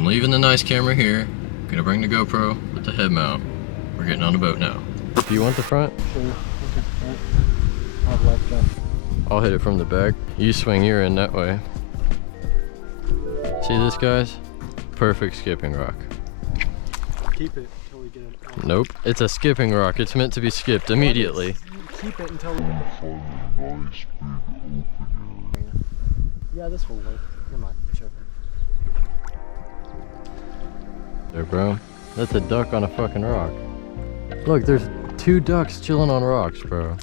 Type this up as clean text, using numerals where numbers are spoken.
I'm leaving the nice camera here. Gonna bring the GoPro with the head mount. We're getting on the boat now. Do you want the front? Sure. I'll have left jump. I'll hit it from the back. You swing your end that way. See this, guys? Perfect skipping rock. Keep it until we get it. Nope. It's a skipping rock. It's meant to be skipped immediately. Keep it until we Yeah, this will work. Never mind. It's open. There, bro. That's a duck on a fucking rock. Look, there's 2 ducks chilling on rocks, bro.